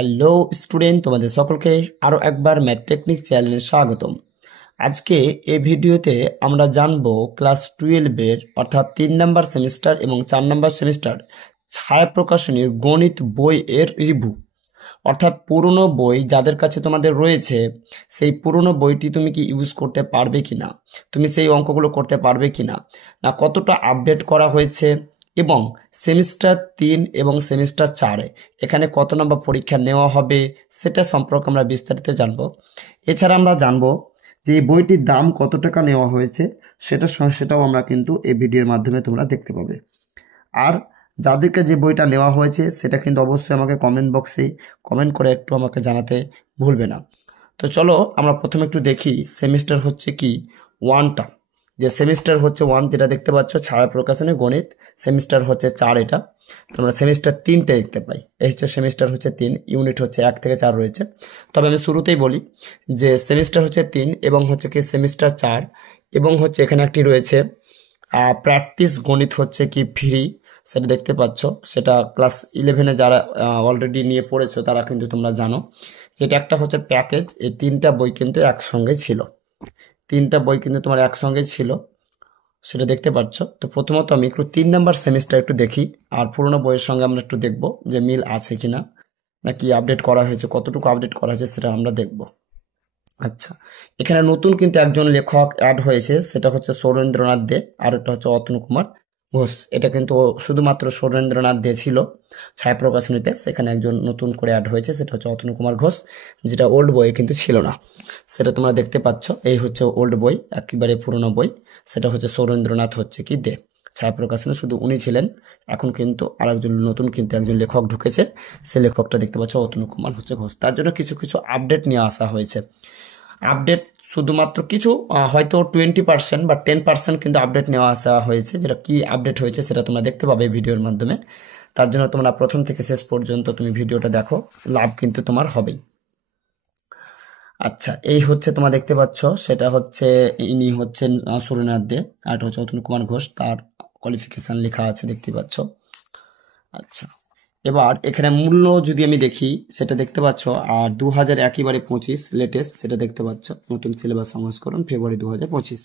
Hello student, তোমাদের সকলকে আরও একবার ম্যাথ টেকনিক চ্যানেলে স্বাগতম। আজকে এই ভিডিওতে আমরা জানবো ক্লাস 12-এর অর্থাৎ 3 নম্বর সেমিস্টার এবং 4 নম্বর সেমিস্টার ছায়া প্রকাশনীর গণিত বই এর রিভিউ। অর্থাৎ পুরনো বই যাদের কাছে তোমাদের রয়েছে, সেই পুরনো বইটি তুমি কি ইউজ করতে পারবে কিনা, তুমি সেই অঙ্কগুলো করতে পারবে কিনা, না কতটা আপডেট করা হয়েছে, এবং সেমিস্টার 3 এবং সেমিস্টার 4 এখানে কত নম্বর পরীক্ষা নেওয়া হবে সেটা সম্পর্কে আমরা বিস্তারিত জানবো। এছাড়া আমরা জানবো যে এই বইটির দাম কত টাকা নেওয়া হয়েছে, সেটাও আমরা কিন্তু এই ভিডিওর মাধ্যমে তোমরা দেখতে পাবে। আর যাদেরকে যে বইটা নেওয়া হয়েছে সেটা কিন্তু অবশ্যই আমাকে কমেন্ট বক্সে কমেন্ট করে একটু আমাকে জানাতে ভুলবে না। তো চলো আমরা প্রথমে একটু দেখি সেমিস্টার হচ্ছে কি ওয়ানটা, যে সেমিস্টার হচ্ছে 1 যেটা দেখতে পাচ্ছ ছায়া প্রকাশনে গণিত, সেমিস্টার হচ্ছে 4, এটা তোমরা সেমিস্টার 3টা দেখতে পাই। এই হচ্ছে সেমিস্টার হচ্ছে 3, ইউনিট হচ্ছে 1 থেকে 4 রয়েছে। তবে আমি শুরুতেই বলি যে সেমিস্টার হচ্ছে 3 এবং হচ্ছে কি সেমিস্টার 4, এবং হচ্ছে এখানে একটি রয়েছে প্র্যাকটিস গণিত হচ্ছে কি ফ্রি, সেটা দেখতে পাচ্ছ। সেটা ক্লাস 11-এ যারা অলরেডি নিয়ে পড়েছো তারা কিন্তু তোমরা জানো, যেটা একটা হচ্ছে প্যাকেজ। এই 3টা বই কিন্তু একসঙ্গে ছিল, 3টা বই কিন্তু তোমার একসঙ্গে ছিল, সেটা দেখতে পাচ্ছ। তো প্রথমত আমি একটু 3 নাম্বার সেমিস্টার একটু দেখি, আর পুরোনো বইয়ের সঙ্গে আমরা একটু দেখব যে মিল আছে কিনা, নাকি আপডেট করা হয়েছে, কতটুকু আপডেট করা হয়েছে সেটা আমরা দেখব। আচ্ছা, এখানে নতুন কিন্তু একজন লেখক অ্যাড হয়েছে, সেটা হচ্ছে সৌরেন্দ্রনাথ দে, আর এটা হচ্ছে অতনু কুমার ঘোষ। এটা কিন্তু শুধুমাত্র সৌরেন্দ্রনাথ দে ছিল ছায়া প্রকাশনীতে, সেখানে একজন নতুন করে অ্যাড হয়েছে, সেটা হচ্ছে অতনু কুমার ঘোষ, যেটা ওল্ড বই কিন্তু ছিল না। সেটা তোমরা দেখতে পাচ্ছ, এই হচ্ছে ওল্ড বই, একেবারে পুরনো বই। সেটা হচ্ছে সৌরেন্দ্রনাথ হচ্ছে কি দে, ছায়া প্রকাশনে শুধু উনি ছিলেন। এখন কিন্তু আরেকজন নতুন কিন্তু একজন লেখক ঢুকেছে, সে লেখকটা দেখতে পাচ্ছ অতনু কুমার হচ্ছে ঘোষ। তার জন্য কিছু কিছু আপডেট নিয়ে আসা হয়েছে। আপডেট শুধুমাত্র কিছু হয়তো 20% বা 10% কিন্তু আপডেট নেওয়া আসা হয়েছে, যেটা কি আপডেট হয়েছে সেটা তোমরা দেখতে পাবে ভিডিওর মাধ্যমে। তার জন্য তোমরা প্রথম থেকে শেষ পর্যন্ত তুমি ভিডিওটা দেখো, লাভ কিন্তু তোমার হবেই। আচ্ছা, এই হচ্ছে তোমরা দেখতে পাচ্ছ, সেটা হচ্ছে ইনি হচ্ছেন সুরেনাথ দে, আর এটা হচ্ছে অতনু কুমার ঘোষ, তার কোয়ালিফিকেশন লেখা আছে দেখতে পাচ্ছ। আচ্ছা, এবার এখানে মূল্য যদি আমি দেখি সেটা দেখতে পাচ্ছ, আর 2021-25 লেটেস্ট, সেটা দেখতে পাচ্ছ, নতুন সিলেবাস সংস্করণ ফেব্রুয়ারি 2025।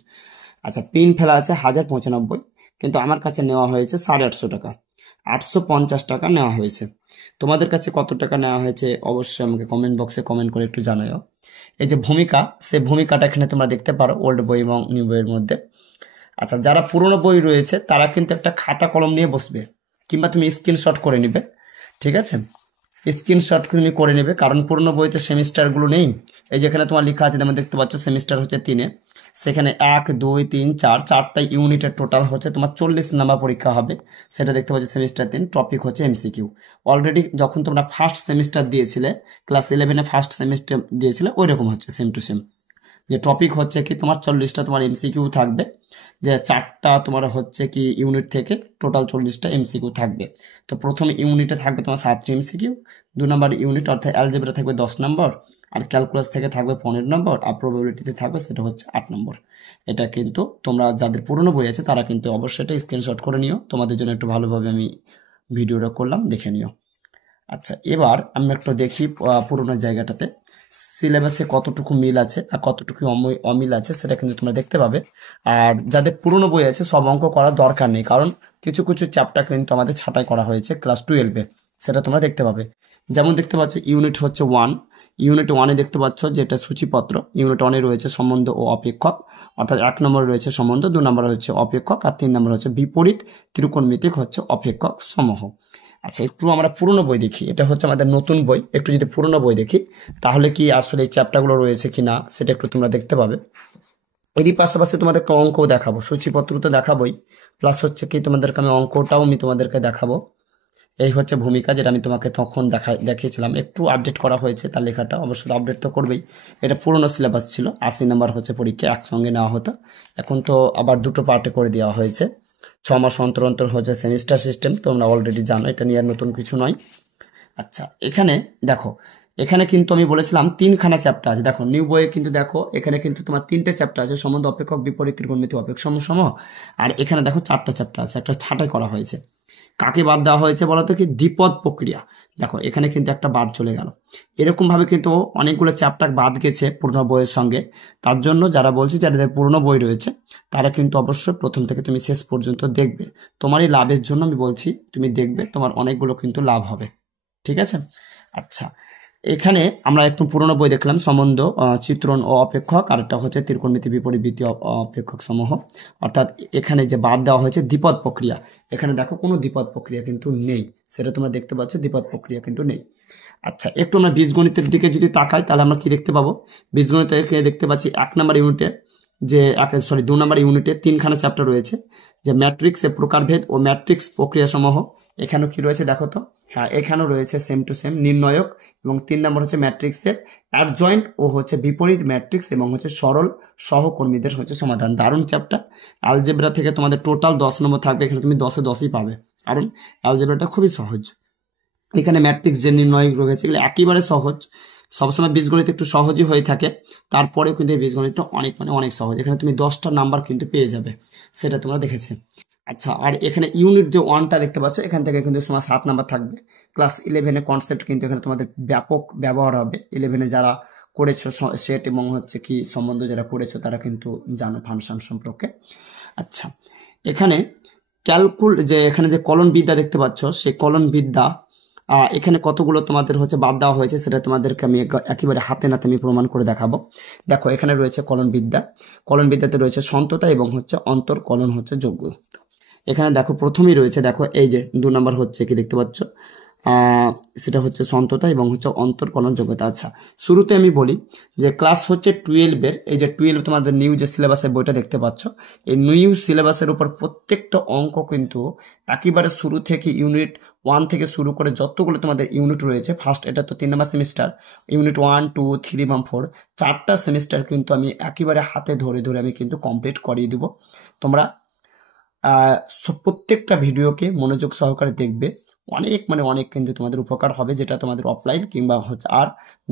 আচ্ছা, পিন ফেলা আছে 1095, কিন্তু আমার কাছে নেওয়া হয়েছে 850 টাকা, 850 টাকা নেওয়া হয়েছে। তোমাদের কাছে কত টাকা নেওয়া হয়েছে অবশ্যই আমাকে কমেন্ট বক্সে কমেন্ট করে একটু জানাও। এই যে ভূমিকা, সেই ভূমিকাটা এখানে তোমরা দেখতে পারো ওল্ড বই এবং নিউ বইয়ের মধ্যে। আচ্ছা, যারা পুরনো বই রয়েছে তারা কিন্তু একটা খাতা কলম নিয়ে বসবে, কিংবা তুমি স্ক্রিনশট করে নিবে, ঠিক আছে? স্ক্রিনশট তুমি করে নেবে, কারণ পুরনো বইতে সেমিস্টারগুলো নেই। এই যেখানে তোমার লেখা আছে, তোমরা দেখতে পাচ্ছ সেমিস্টার হচ্ছে 3-এ, সেখানে 1, 2, 3, 4 4টা ইউনিটের টোটাল হচ্ছে তোমার 40 নাম্বার পরীক্ষা হবে। সেটা দেখতে পাচ্ছ সেমিস্টার 3, টপিক হচ্ছে এমসিকিউ। অলরেডি যখন তোমরা ফার্স্ট সেমিস্টার দিয়েছিলে, ক্লাস 11-এ ফার্স্ট সেমিস্টার দিয়েছিলে, ওই রকম হচ্ছে সেম টু সেম। যে টপিক হচ্ছে কি তোমার 40টা তোমার এমসিকিউ থাকবে, যে 4টা তোমার হচ্ছে কি ইউনিট থেকে টোটাল 40টা এমসিকিউ থাকবে। তো প্রথম ইউনিটে থাকবে তোমার 7টি এমসিকিউ, 2 নম্বর ইউনিট অর্থাৎ অ্যালজেব্রা থাকবে 10 নম্বর, আর ক্যালকুলাস থেকে থাকবে 15 নম্বর, আর প্রবাবিলিটিতে থাকবে সেটা হচ্ছে 8 নম্বর। এটা কিন্তু তোমরা যাদের পুরনো বই আছে তারা কিন্তু অবশ্যই এটা স্ক্রিনশট করে নিও, তোমাদের জন্য একটু ভালোভাবে আমি ভিডিওটা করলাম, দেখে নিও। আচ্ছা, এবার আমরা একটু দেখি পুরোনো জায়গাটাতে সিলেবাসে কতটুকু মিল আছে আর কতটুকু অমিল আছে, সেটা কিন্তু তোমরা দেখতে পাবে। আর যাদের পুরনো বই আছে সব অঙ্ক করার দরকার নেই, কারণ কিছু কিছু চ্যাপ্টার কিন্তু আমাদের ছাঁটাই করা হয়েছে ক্লাস 12-এ, সেটা তোমরা দেখতে পাবে। যেমন দেখতে পাচ্ছ ইউনিট হচ্ছে 1, ইউনিট 1-এ দেখতে পাচ্ছ যেটা সূচিপত্র, ইউনিট 1-এ রয়েছে সম্বন্ধ ও অপেক্ষক, অর্থাৎ 1 নম্বরে রয়েছে সম্বন্ধ, 2 নম্বরে হচ্ছে অপেক্ষক, আর 3 নম্বরে হচ্ছে বিপরীত ত্রিকোণমিতিক হচ্ছে অপেক্ষক সমূহ। আচ্ছা, একটু আমরা পুরনো বই দেখি, এটা হচ্ছে আমাদের নতুন বই, একটু যদি পুরনো বই দেখি তাহলে কি আসলে এই চ্যাপ্টারগুলো রয়েছে কিনা সেটা একটু তোমরা দেখতে পাবে। এরই পাশাপাশি তোমাদেরকে অঙ্কও দেখাবো, সূচিপত্র তো দেখাবোই, প্লাস হচ্ছে কি তোমাদেরকে আমি অঙ্কটাও আমি তোমাদেরকে দেখাবো। এই হচ্ছে ভূমিকা, যেটা আমি তোমাকে তখন দেখিয়েছিলাম, একটু আপডেট করা হয়েছে তার লেখাটা, অবশ্যই আপডেট তো করবেই। এটা পুরনো সিলেবাস ছিল, 80 নাম্বার হচ্ছে পরীক্ষা একসঙ্গে নেওয়া হতো, এখন তো আবার দুটো পার্টে করে দেওয়া হয়েছে। 6 মাস অন্তর অন্তর হচ্ছে সেমিস্টার সিস্টেম, তোমরা অলরেডি জানো, এটা নিয়ে আর নতুন কিছু নয়। আচ্ছা, এখানে দেখো, এখানে কিন্তু আমি বলেছিলাম 3খানা চ্যাপ্টার আছে। দেখো নিউ বইয়ে কিন্তু দেখো এখানে কিন্তু তোমার 3টে চ্যাপ্টার আছে, সম্বন্ধ অপেক্ষক বিপরীত ত্রিকোণমিতি অপেক্ষক সমূহ। আর এখানে দেখো 4টা চ্যাপ্টার আছে, একটা ছাঁটাই করা হয়েছে। কাকে বাদ দেওয়া হয়েছে বলতো কি, দ্বিপদ প্রক্রিয়া। দেখো এখানে কিন্তু একটা বাদ চলে গেল। এরকম ভাবে কিন্তু অনেকগুলো চ্যাপ্টার বাদ গেছে পুরনো বইয়ের সঙ্গে। তার জন্য যারা বলছি যাদের পুরনো বই রয়েছে তারা কিন্তু অবশ্যই প্রথম থেকে তুমি শেষ পর্যন্ত দেখবে। তোমারই লাভের জন্য আমি বলছি, তুমি দেখবে, তোমার অনেকগুলো কিন্তু লাভ হবে। ঠিক আছে। আচ্ছা, এখানে আমরা একটু পুরনো বই দেখলাম, সম্বন্ধ, চিত্রণ ও অপেক্ষক, আর একটা হচ্ছে ত্রিকোণমিতি বিপরীত অপেক্ষক সমূহ। অর্থাৎ এখানে যে বাদ দেওয়া হয়েছে দ্বিপদ প্রক্রিয়া, এখানে দেখো কোনো দ্বিপদ প্রক্রিয়া কিন্তু নেই, সেটা তোমরা দেখতে পাচ্ছ, দ্বিপদ প্রক্রিয়া কিন্তু নেই। আচ্ছা, একটু আমরা বীজগণিতের দিকে যদি তাকাই তাহলে আমরা কি দেখতে পাবো, বীজগণিতে দেখতে পাচ্ছি 1 নম্বর ইউনিটে যে 2 নম্বর ইউনিটে 3খানা চ্যাপ্টার রয়েছে, যে ম্যাট্রিক্সের প্রকারভেদ ও ম্যাট্রিক্স প্রক্রিয়া সমূহ। এখানেও কি রয়েছে দেখো তো, হ্যাঁ এখানেও রয়েছে সেম টু সেম নির্ণয়ক, এবং 3 নম্বর হচ্ছে ম্যাট্রিক্সের অ্যাডজয়েন্ট ও হচ্ছে বিপরীত ম্যাট্রিক্স এবং হচ্ছে সরল সহকর্মীদের হচ্ছে সমাধান। দারুণ চ্যাপ্টার। অ্যালজেব্রা থেকে তোমাদের টোটাল 10 নম্বর থাকবে, এখানে তুমি 10-এ 10ই পাবে, কারণ অ্যালজেব্রাটা খুবই সহজ। এখানে ম্যাট্রিক্স যে নির্ণয় রয়েছে এগুলো একেবারে সহজ। সবসময় বীজগণিত একটু সহজই হয়ে থাকে, তারপরেও কিন্তু এই বীজগণিতটা অনেক সহজ। এখানে তুমি 10টা নাম্বার কিন্তু পেয়ে যাবে, সেটা তোমরা দেখেছে। আচ্ছা, আর এখানে ইউনিট যে 1টা দেখতে পাচ্ছ, এখান থেকে কিন্তু তোমার 7 নাম্বার থাকবে। ক্লাস 11-এ কনসেপ্ট কিন্তু এখানে তোমাদের ব্যাপক ব্যবহার হবে। 11-এ যারা করেছো সেট এবং হচ্ছে কি সম্বন্ধ যারা করেছো তারা কিন্তু জানো ফাংশন সম্পর্কে। আচ্ছা, এখানে এখানে যে কলন বিদ্যা দেখতে পাচ্ছ, সেই কলন বিদ্যা এখানে কতগুলো তোমাদের হচ্ছে বাদ দেওয়া হয়েছে সেটা তোমাদেরকে আমি একেবারে হাতে নাতে আমি প্রমাণ করে দেখাবো। দেখো এখানে রয়েছে কলন বিদ্যা, কলন বিদ্যাতে রয়েছে সন্ততা এবং হচ্ছে অন্তর কলন হচ্ছে যোগ্য। এখানে দেখো প্রথমেই রয়েছে, দেখো এই যে 2 নম্বর হচ্ছে কি দেখতে পাচ্ছ, সেটা হচ্ছে সন্ততা এবং হচ্ছে অন্তর্কলন যোগ্যতা। আচ্ছা, শুরুতে আমি বলি যে ক্লাস হচ্ছে 12-এর, এই যে 12 তোমাদের নিউ যে সিলেবাসের বইটা দেখতে পাচ্ছ, এই নিউ সিলেবাসের উপর প্রত্যেকটা অঙ্ক কিন্তু একেবারে শুরু থেকে ইউনিট 1 থেকে শুরু করে যতগুলো তোমাদের ইউনিট রয়েছে, ফার্স্ট এটা তো 3 নম্বর সেমিস্টার, ইউনিট 1, 2, 3 এবং 4 4টা সেমিস্টার কিন্তু আমি একেবারে হাতে ধরে ধরে আমি কিন্তু কমপ্লিট করিয়ে দেবো। তোমরা প্রত্যেকটা ভিডিওকে মনোযোগ সহকারে দেখবে, অনেক কিন্তু তোমাদের উপকার হবে, যেটা তোমাদের অফলাইন কিংবা হচ্ছে আর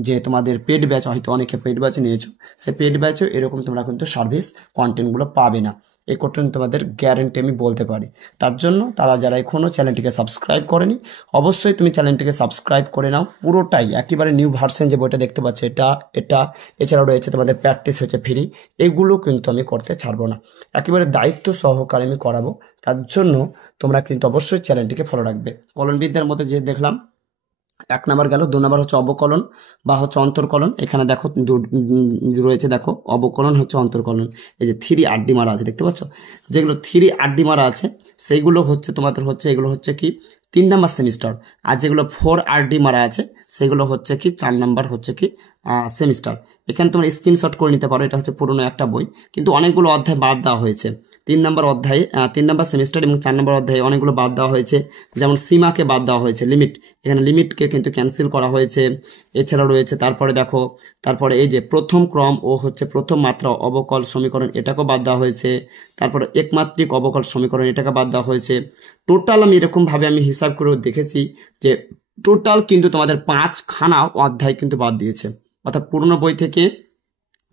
যে তোমাদের পেড ব্যাচ, হয়তো অনেকে পেড ব্যাচ নিয়েছো, সে পেড ব্যাচও এরকম তোমরা কিন্তু সার্ভিস কন্টেন্টগুলো পাবে না, এই কন্টেন্ট তোমাদের গ্যারেন্টি আমি বলতে পারি। তার জন্য তারা যারা এখনো চ্যানেলটিকে সাবস্ক্রাইব করেনি, অবশ্যই তুমি চ্যানেলটিকে সাবস্ক্রাইব করে নাও। পুরোটাই একেবারে নিউ ভার্সন যে বইটা দেখতে পাচ্ছ, এটা এছাড়াও রয়েছে তোমাদের প্র্যাকটিস হচ্ছে ফ্রি, এগুলো কিন্তু আমি করতে ছাড়বো না, একেবারে দায়িত্ব সহকারে আমি করাবো। তার জন্য তোমরা কিন্তু অবশ্যই চ্যানেলটিকে ফলো রাখবে। কলন বিদ্যার মধ্যে যে দেখলাম 1 নম্বর গেল, 2 নম্বর হচ্ছে অবকলন বা হচ্ছে অন্তর্কলন। এখানে দেখো রয়েছে, দেখো অবকলন হচ্ছে অন্তর্কলন, এই যে 3 আড্ডি মারা আছে দেখতে পাচ্ছ, যেগুলো 3 আড্ডি মারা আছে সেইগুলো হচ্ছে তোমাদের হচ্ছে এগুলো হচ্ছে কি 3 নম্বর সেমিস্টার, আর যেগুলো 4 আরডি মারা আছে সেগুলো হচ্ছে কি 4 নম্বর হচ্ছে কি সেমিস্টার। এখানে তোমরা স্ক্রিনশট করে নিতে পারো, এটা হচ্ছে পুরনো একটা বই, কিন্তু অনেকগুলো অধ্যায় বাদ দেওয়া হয়েছে। 3 নম্বর অধ্যায়ে 3 নম্বর সেমিস্টার এবং 4 নম্বর অধ্যায়ে অনেকগুলো বাদ দেওয়া হয়েছে, যেমন সীমাকে বাদ দেওয়া হয়েছে, লিমিট, এখানে লিমিটকে কিন্তু ক্যান্সেল করা হয়েছে। এছাড়া রয়েছে তারপরে এই যে প্রথম ক্রম ও হচ্ছে প্রথম মাত্রা অবকল সমীকরণ, এটাকেও বাদ দেওয়া হয়েছে। তারপরে একমাত্রিক অবকল সমীকরণ, এটাকে বাদ দেওয়া হয়েছে। টোটাল আমি এরকম ভাবে আমি হিসাব করে দেখেছি যে টোটাল কিন্তু তোমাদের 5খানা অধ্যায় কিন্তু বাদ দিয়েছে, অর্থাৎ পুরনো বই থেকে।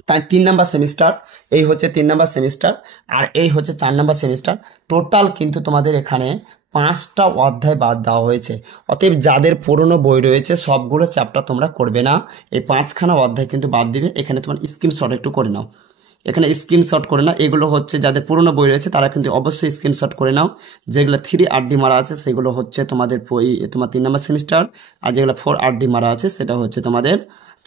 তাই 3 নম্বর সেমিস্টার, এই হচ্ছে 3 নম্বর সেমিস্টার, আর এই হচ্ছে 4 নম্বর সেমিস্টার, টোটাল কিন্তু তোমাদের এখানে 5টা অধ্যায় বাদ দেওয়া হয়েছে। অতএব যাদের পুরনো বই রয়েছে সবগুলো চ্যাপ্টার তোমরা করবে না, এই 5খানা অধ্যায় কিন্তু বাদ দিবে। এখানে তোমার স্ক্রিনশট একটু করে নাও, এখানে স্ক্রিনশট করে নাও, এগুলো হচ্ছে যাদের পুরনো বই রয়েছে তারা কিন্তু অবশ্যই স্ক্রিনশট করে নাও। যেগুলো 3 আরডি মারা আছে সেগুলো হচ্ছে তোমাদের তোমার 3 নম্বর সেমিস্টার, আর যেগুলো 4 আরডি মারা আছে সেটা হচ্ছে তোমাদের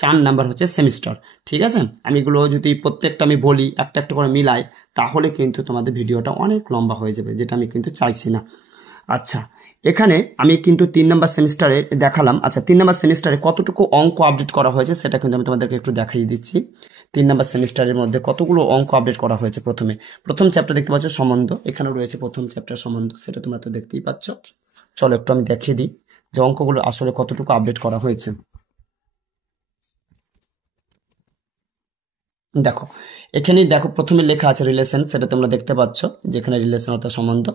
4 নাম্বার হচ্ছে সেমিস্টার। ঠিক আছে, আমি এগুলো যদি প্রত্যেকটা আমি বলি একটা একটা করে মিলাই, তাহলে কিন্তু তোমাদের ভিডিওটা অনেক লম্বা হয়ে যাবে, যেটা আমি কিন্তু চাইছি না। আচ্ছা, এখানে আমি কিন্তু 3 নম্বর সেমিস্টারে দেখালাম। আচ্ছা, 3 নম্বর সেমিস্টারে কতটুকু অঙ্ক আপডেট করা হয়েছে সেটা কিন্তু আমি তোমাদেরকে একটু দেখাই দিচ্ছি। 3 নম্বর সেমিস্টারের মধ্যে কতগুলো অঙ্ক আপডেট করা হয়েছে। প্রথম চ্যাপ্টার দেখতে পাচ্ছ সম্বন্ধ, এখানেও রয়েছে প্রথম চ্যাপ্টার সম্বন্ধ, সেটা তোমরা তো দেখতেই পাচ্ছ। চলো একটু আমি দেখিয়ে দিই যে অঙ্কগুলো আসলে কতটুকু আপডেট করা হয়েছে। দেখো এখানেই দেখো প্রথমে লেখা আছে রিলেশন, সেটা তোমরা দেখতে পাচ্ছ, যেখানে রিলেশন অর্থাৎ সম্বন্ধ।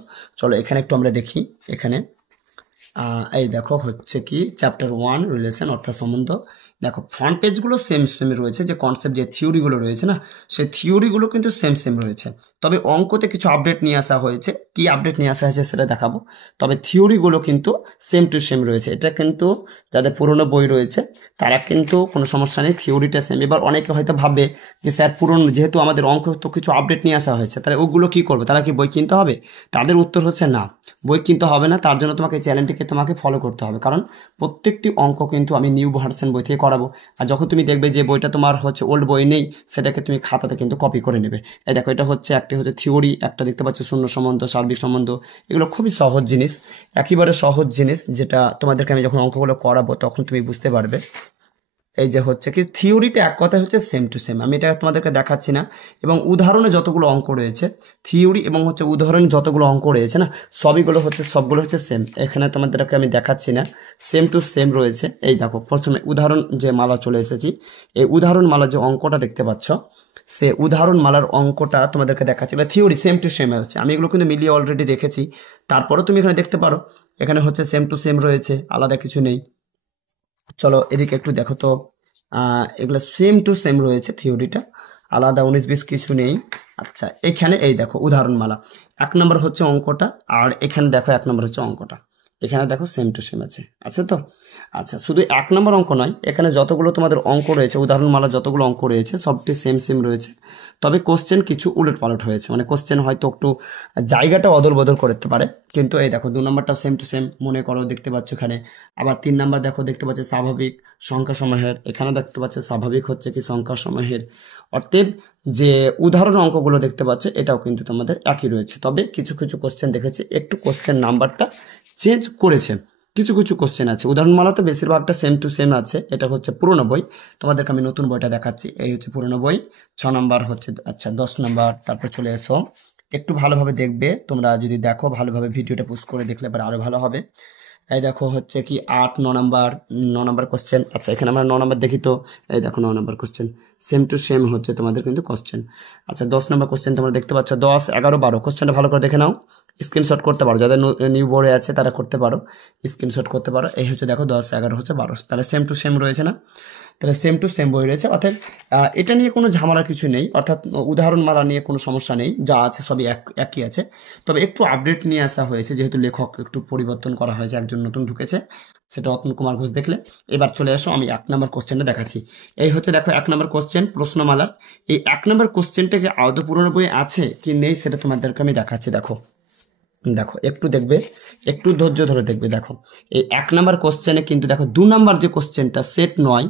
চলো এখানে একটু আমরা দেখি। এখানে এই দেখো হচ্ছে কি চ্যাপ্টার 1 রিলেশন অর্থাৎ সম্বন্ধ। দেখো ফ্রন্ট পেজগুলো সেম সেম রয়েছে, যে কনসেপ্ট যে থিওরিগুলো রয়েছে না, সেই থিওরিগুলো কিন্তু সেম সেম রয়েছে। তবে অঙ্কতে কিছু আপডেট নিয়ে আসা হয়েছে, কি আপডেট নিয়ে আসা হয়েছে সেটা দেখাবো। তবে থিওরিগুলো কিন্তু সেম টু সেম রয়েছে। এটা কিন্তু যাদের পুরনো বই রয়েছে তারা কিন্তু কোনো সমস্যা নেই, থিওরিটা সেম। এবার অনেকে হয়তো ভাববে যে স্যার পুরনো, যেহেতু আমাদের অঙ্ক তো কিছু আপডেট নিয়ে আসা হয়েছে, তাহলে ওগুলো কি করবে, তারা কি বই কিনতে হবে? তাদের উত্তর হচ্ছে না, বই কিনতে হবে না। তার জন্য তোমাকে চ্যানেলটিকে তোমাকে ফলো করতে হবে, কারণ প্রত্যেকটি অঙ্ক কিন্তু আমি নিউ ভার্সন বই থেকে করাবো। আর যখন তুমি দেখবে যে বইটা তোমার হচ্ছে ওল্ড বই নেই, সেটাকে তুমি খাতাতে কিন্তু কপি করে নেবে। এই দেখো এটা হচ্ছে একটি হচ্ছে থিওরি, একটা দেখতে পাচ্ছ শূন্য সম্বন্ধ, সার্বিক সম্বন্ধ। এগুলো খুবই সহজ জিনিস, একেবারে সহজ জিনিস, যেটা তোমাদেরকে আমি যখন অঙ্কগুলো করাবো তখন তুমি বুঝতে পারবে। এই যে হচ্ছে কি থিওরিটা এক কথা হচ্ছে সেম টু সেম, আমি এটা তোমাদেরকে দেখাচ্ছি না। এবং উদাহরণে যতগুলো অঙ্ক রয়েছে, থিওরি এবং হচ্ছে উদাহরণে যতগুলো অঙ্ক রয়েছে না, সবগুলো হচ্ছে সেম। এখানে তোমাদেরকে আমি দেখাচ্ছি না, সেম টু সেম রয়েছে। এই দেখো প্রথমে উদাহরণ যে মালা চলে এসেছি, এই উদাহরণ মালার যে অঙ্কটা দেখতে পাচ্ছ, সে উদাহরণ মালার অঙ্কটা তোমাদেরকে দেখাচ্ছি। থিওরি সেম টু সেম হচ্ছে, আমি এগুলো কিন্তু মিলিয়ে অলরেডি দেখেছি। তারপরেও তুমি এখানে দেখতে পারো, এখানে হচ্ছে সেম টু সেম রয়েছে, আলাদা কিছু নেই। চলো এদিকে একটু দেখো তো, এগুলো সেম টু সেম রয়েছে, থিওরিটা আলাদা 19-20 কিছু নেই। আচ্ছা এখানে এই দেখো উদাহরণমালা 1 নম্বর হচ্ছে অঙ্কটা, আর এখানে দেখো 1 নম্বর হচ্ছে অঙ্কটা, এখানে দেখো সেম টু সেম আছে তো। আচ্ছা শুধু 1 নম্বর অঙ্ক নয়, এখানে যতগুলো তোমাদের অঙ্ক রয়েছে, উদাহরণমালা যতগুলো অঙ্ক রয়েছে সবটি সেম সেম রয়েছে। তবে কোশ্চেন কিছু উলট পালট হয়েছে, মানে কোশ্চেন হয়তো একটু জায়গাটা অদল বদল করতে পারে। কিন্তু এই দেখো 2 নম্বরটা সেম টু সেম মনে করো, দেখতে পাচ্ছ এখানে। আবার 3 নাম্বার দেখো, দেখতে পাচ্ছ স্বাভাবিক সংখ্যা সমূহের, এখানে দেখতে পাচ্ছ স্বাভাবিক হচ্ছে কি সংখ্যা সমূহের। অতএব যে উদাহরণ অঙ্কগুলো দেখতে পাচ্ছ এটাও কিন্তু তোমাদের একই রয়েছে। তবে কিছু কিছু কোশ্চেন দেখেছি একটু কোশ্চেন নাম্বারটা চেঞ্জ করেছে, কিছু কিছু কোশ্চেন আছে। উদাহরণমালাতে বেশিরভাগটা সেম টু সেম আছে। এটা হচ্ছে পুরোনো বই, তোমাদেরকে আমি নতুন বইটা দেখাচ্ছি। এই হচ্ছে পুরোনো বই, 6 নম্বর হচ্ছে, আচ্ছা 10 নম্বর। তারপর চলে এসো, একটু ভালোভাবে দেখবে, তোমরা যদি দেখো ভালোভাবে ভিডিওটা পুশ করে দেখলে পরে আরো ভালো হবে। এই দেখো হচ্ছে কি 8, 9 নাম্বার কোশ্চেন। আচ্ছা এখানে আমরা 9 নাম্বার দেখি তো, এই দেখো 9 number question same to same হচ্ছে তোমাদের কিন্তু কোশ্চেন। আচ্ছা 10 নাম্বার কোশ্চেন তোমরা দেখতে পাচ্ছ, 10, 11, 12 কোশ্চেনটা ভালো করে দেখে নাও, স্ক্রিনশট করতে পারো, যাদের নিউ বোর্ডে আছে তারা করতে পারো, স্ক্রিনশট করতে পারো। এই হচ্ছে দেখো 10, 11 হচ্ছে 12, তাহলে সেম টু সেম রয়েছে না, তাহলে সেম টু সেম বই রয়েছে। অর্থাৎ এটা নিয়ে কোনো ঝামেলার কিছু নেই, অর্থাৎ উদাহরণমালা নিয়ে কোনো সমস্যা নেই, যা আছে সবই একই আছে। তবে একটু আপডেট নিয়ে আসা হয়েছে, যেহেতু লেখক একটু পরিবর্তন করা হয়েছে, একজন নতুন ঢুকেছে, সেটা রত্ন কুমার ঘোষ দেখলে। এবার চলে আসো, আমি 1 নম্বর কোশ্চেনটা দেখাচ্ছি। এই হচ্ছে দেখো 1 নম্বর কোশ্চেন প্রশ্নমালার। এই 1 নম্বর কোশ্চেনটাকে আদৌ পুরনো বই আছে কি নেই সেটা তোমাদেরকে আমি দেখাচ্ছি। দেখো দেখো একটু দেখবে, একটু ধৈর্য ধরে দেখবে। দেখো এই 1 নম্বর কোশ্চেনে কিন্তু দেখো 2 নম্বর যে কোশ্চেনটা, সেট নয়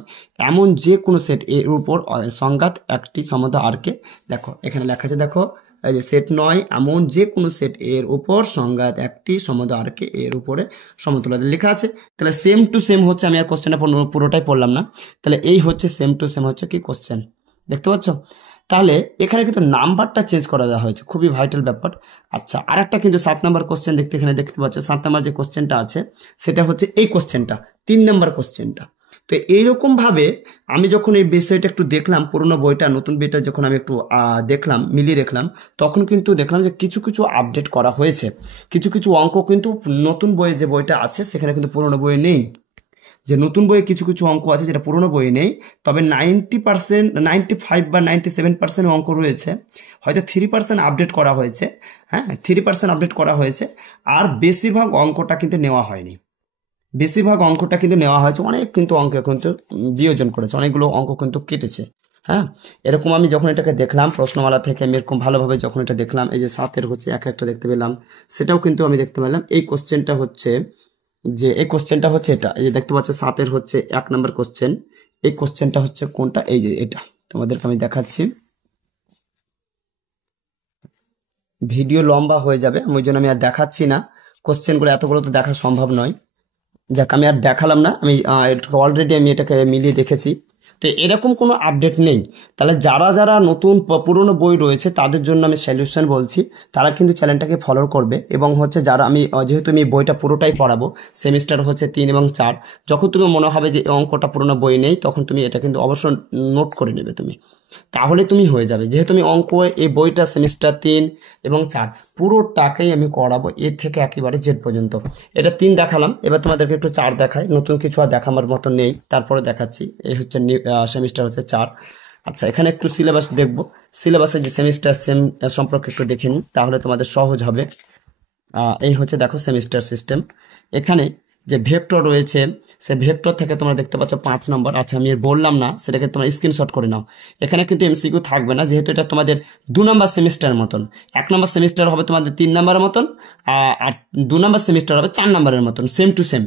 এমন যে কোনো সেট এর উপর সংঘাত একটি সমতা আর কে। দেখো এখানে লেখা আছে, দেখো এই যে সেট নয় এমন যে কোনো সেট এর উপর সংঘাত একটি সমতা আর কে এর উপরে সমতুল্য লেখা আছে। তাহলে সেম টু সেম হচ্ছে, আমি আর কোশ্চেনটা পুরোটাই পড়লাম না, তাহলে এই হচ্ছে সেম টু সেম হচ্ছে কি কোশ্চেন, দেখতে পাচ্ছ। তাহলে এখানে কিন্তু নাম্বারটা চেঞ্জ করা দেওয়া হয়েছে, খুবই ভাইটাল ব্যাপার। আচ্ছা আর একটা কিন্তু 7 নম্বর কোশ্চেন দেখতে এখানে দেখতে পাচ্ছ, 7 নম্বর যে কোশ্চেনটা আছে সেটা হচ্ছে এই কোশ্চেনটা, 3 নম্বর কোশ্চেনটা। তো এইরকম ভাবে আমি যখন এই বিষয়টা একটু দেখলাম, পুরোনো বইটা নতুন বইটা যখন আমি একটু দেখলাম, মিলিয়ে দেখলাম, তখন কিন্তু দেখলাম যে কিছু কিছু আপডেট করা হয়েছে, কিছু কিছু অঙ্ক কিন্তু নতুন বইয়ে যে বইটা আছে সেখানে কিন্তু পুরোনো বইয়ে নেই। যে নতুন বইয়ে কিছু কিছু অঙ্ক আছে যেটা পুরোনো বইয়ে নেই, তবে 90%, 95 বা 97% অঙ্ক রয়েছে, হয়তো 3% আপডেট করা হয়েছে। হ্যাঁ 3% আপডেট করা হয়েছে, আর বেশিরভাগ অঙ্কটা কিন্তু নেওয়া হয়নি, বেশিরভাগ অঙ্কটা কিন্তু নেওয়া হয়েছে। অনেক কিন্তু অঙ্ক কিন্তু বিয়োজন করেছে, অনেকগুলো অঙ্ক কিন্তু কেটেছে। হ্যাঁ এরকম আমি যখন এটাকে দেখলাম প্রশ্নমালা থেকে, আমি এরকম ভালোভাবে যখন এটা দেখলাম, এই যে 7-এর হচ্ছে একটা দেখতে পেলাম, সেটাও কিন্তু আমি দেখতে পেলাম। এই কোশ্চেনটা হচ্ছে যে, এই কোশ্চেনটা হচ্ছে এটা, এই যে দেখতে পাচ্ছ 7-এর হচ্ছে 1 নম্বর কোশ্চেন। এই কোশ্চেনটা হচ্ছে কোনটা, এই যে এটা তোমাদেরকে আমি দেখাচ্ছি। ভিডিও লম্বা হয়ে যাবে, ওই জন্য আমি আর দেখাচ্ছি না, কোশ্চেনগুলো এতগুলো তো দেখা সম্ভব নয়। যাক আমি আর দেখালাম না, আমি অলরেডি আমি এটাকে মিলিয়ে দেখেছি। তো এরকম কোনো আপডেট নেই। তাহলে যারা যারা নতুন পুরনো বই রয়েছে তাদের জন্য আমি সলিউশন বলছি, তারা কিন্তু চ্যানেলটাকে ফলো করবে। এবং হচ্ছে যারা আমি যেহেতু আমি বইটা পুরোটাই পড়াবো, সেমিস্টার হচ্ছে 3 এবং 4, যখন তুমি মনে হবে যে অঙ্কটা পুরোনো বই নেই, তখন তুমি এটা কিন্তু অবশ্যই নোট করে নেবে তুমি, তাহলে তুমি হয়ে যাবে। যেহেতু আমি অঙ্ক এই বইটা সেমিস্টার 3 এবং 4 পুরোটাকেই আমি করাবো এ থেকে একেবারে জেড পর্যন্ত। এটা 3 দেখালাম, এবার তোমাদেরকে একটু 4 দেখাই। নতুন কিছু আর দেখানোর মতো নেই, তারপরে দেখাচ্ছি। এই হচ্ছে সেমিস্টার হচ্ছে 4। আচ্ছা, এখানে একটু সিলেবাস দেখবো। সিলেবাসে যে সেমিস্টার সেম সম্পর্কে একটু দেখে নিই, তাহলে তোমাদের সহজ হবে। এই হচ্ছে দেখো সেমিস্টার সিস্টেম। এখানে যে ভেক্টর রয়েছে, সে ভেক্টর থেকে তোমরা দেখতে পাচ্ছ 5 নম্বর। আচ্ছা, আমি আর বললাম না, সেটাকে তোমরা স্ক্রিনশট করে নাও। এখানে কিন্তু এমসিকিউ থাকবে না, যেহেতু এটা তোমাদের 2 নম্বর সেমিস্টারের মতন। 1 নম্বর সেমিস্টার হবে তোমাদের 3 নম্বরের মতন, আর 2 নম্বর সেমিস্টার হবে 4 নম্বরের মতন, সেম টু সেম।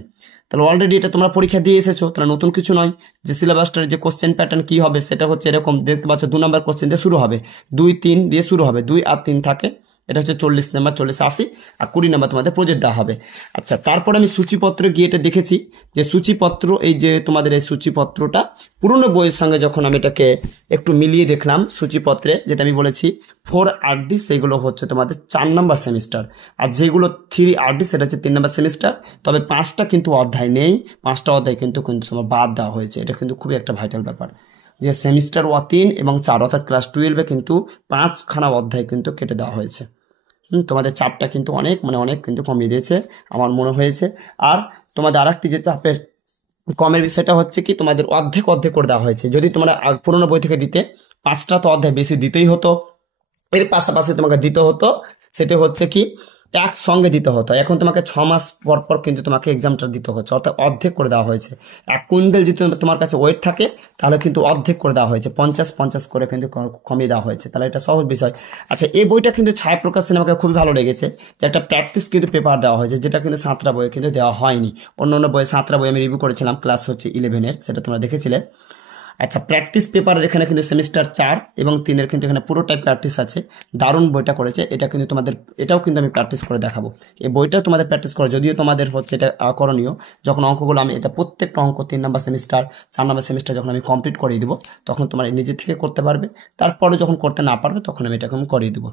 তাহলে অলরেডি এটা তোমরা পরীক্ষা দিয়ে এসেছো, তাহলে নতুন কিছু নয়। যে সিলেবাসটার যে কোশ্চেন প্যাটার্ন কি হবে, সেটা হচ্ছে এরকম দেখতে পাচ্ছ। 2 নম্বর কোশ্চেন দিয়ে শুরু হবে, 2 3 দিয়ে শুরু হবে, 2 আর 3 থাকে। এটা হচ্ছে 40 নাম্বার, 40 80, আর 20 নাম্বার তোমাদের প্রজেক্ট দেওয়া হবে। আচ্ছা, তারপর আমি সূচিপত্র গিয়ে এটা দেখেছি যে সূচিপত্র, এই যে তোমাদের এই সূচিপত্রটা পুরনো বইয়ের সঙ্গে যখন আমি এটাকে একটু মিলিয়ে দেখলাম, সূচিপত্রে যেটা আমি বলেছি 4 RD, সেগুলো হচ্ছে তোমাদের 4 নম্বর সেমিস্টার। আর যেগুলো 3 RD সেটা হচ্ছে 3 নম্বর সেমিস্টার। তবে 5টা কিন্তু অধ্যায় নেই, 5টা অধ্যায় কিন্তু কিন্তু তোমার বাদ দেওয়া হয়েছে। এটা কিন্তু খুবই একটা ভাইটাল ব্যাপার, যে সেমিস্টার 3 এবং 4 অর্থাৎ ক্লাস 12-এ কিন্তু 5খানা অধ্যায় কিন্তু কেটে দেওয়া হয়েছে। তোমাদের চাপটা কিন্তু অনেক অনেক কিন্তু কমিয়ে দিয়েছে আমার মনে হয়েছে। আর তোমাদের আরেকটি যে চাপের কমের বিষয়টা হচ্ছে কি, তোমাদের অর্ধেক অর্ধেক করে দেওয়া হয়েছে। যদি তোমরা পুরোনো বই থেকে দিতে 5টা তো অধ্যায় বেশি দিতেই হতো, এর পাশাপাশি তোমাকে দিতে হতো সেটা হচ্ছে কি একসঙ্গে দিতে হতো। এখন তোমাকে 6 মাস পর পর কিন্তু তোমাকে এক্সামটা দিতে হচ্ছে, অর্থাৎ অর্ধেক করে দেওয়া হয়েছে। 1 কুইন্টাল যদি তোমার কাছে ওয়েট থাকে, তাহলে কিন্তু অর্ধেক করে দেওয়া হয়েছে, 50-50 করে কিন্তু কমিয়ে দেওয়া হয়েছে। তাহলে এটা সহজ বিষয়। আচ্ছা, এই বইটা কিন্তু ছায়াপ্রকাশ সিনেমাকে খুবই ভালো লেগেছে, যে একটা প্র্যাকটিস কিন্তু পেপার দেওয়া হয়েছে, যেটা কিন্তু সাঁতরা বইয়ে কিন্তু দেওয়া হয়নি। অন্য বইয়ে সাঁতরা বই আমি রিভিউ করেছিলাম, ক্লাস হচ্ছে 11-এর, সেটা তোমরা দেখেছিলে। আচ্ছা, প্র্যাকটিস পেপারের এখানে কিন্তু সেমিস্টার 4 এবং 3-এর কিন্তু এখানে পুরোটাই প্র্যাকটিস আছে। দারুণ বইটা করেছে। এটা কিন্তু তোমাদের, এটাও কিন্তু আমি প্র্যাকটিস করে দেখাবো। এই বইটা তোমাদের প্র্যাকটিস করে, যদিও তোমাদের হচ্ছে এটা করণীয়। যখন অঙ্কগুলো আমি এটা প্রত্যেকটা অঙ্ক 3 নম্বর সেমিস্টার 4 নম্বর সেমিস্টার যখন আমি কমপ্লিট করিয়ে দিব, তখন তোমরা নিজে থেকে করতে পারবে। তারপরে যখন করতে না পারবে, তখন আমি এটা করিয়ে দেবো।